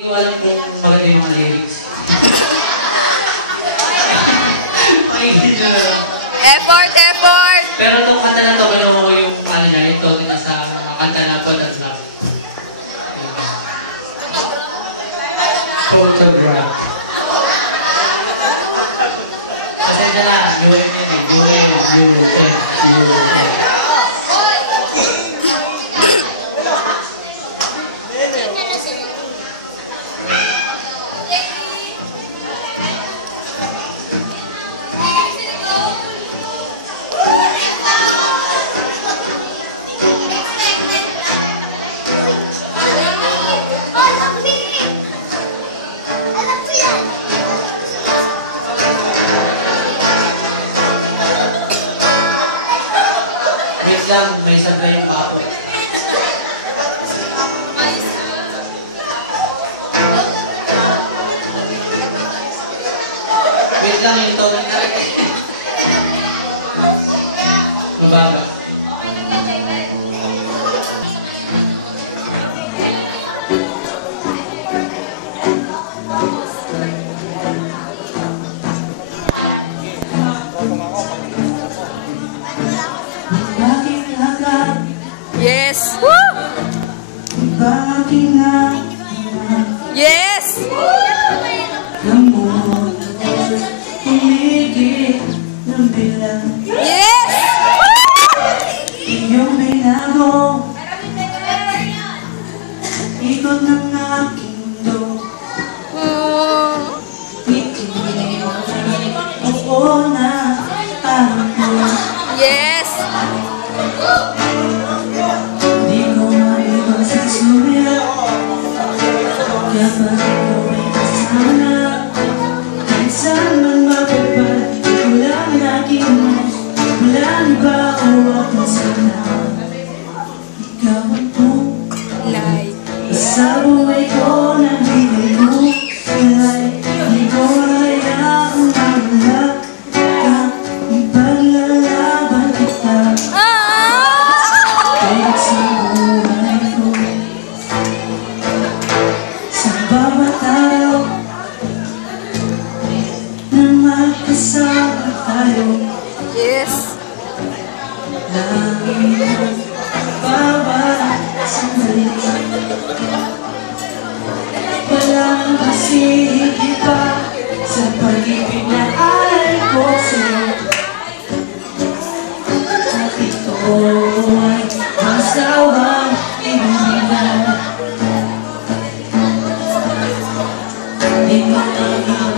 Hindi ko alam kung maganda yung mga lyrics. Pakinggan nyo na lang. Effort, effort! Pero itong kanta na ito, gano'n mo yung ano niya, yung tono niya sa kanta na po at rap. Photograph. Pasensya na, UN yun eh. UN. Wait lang, may sablay yung bako. Wait lang, yung tono niya. Mababa. Yes! Woo! Yes! Yes! Iyong binago, ikot ng aking mundo. Oo na, parang ko. Yes! Di ko maiwan sa sumira, kapag ikaw ay kasama. Kahit saan man mapapad, wala man aking mas, wala iba o akong sana. Ikaw ang tunay, sa buhay ko na bigay mo. Hindi ko hayaang mawala ka, ipaglalaban kita. Kahit sa buhay ko, sa bawat araw na magkasama tayo. Yes! Lagi mo bawat sandali, walang masihigit pa sa pag-ibig na alay ko sa'yo. At ito ay masawang ibigan. Di mo na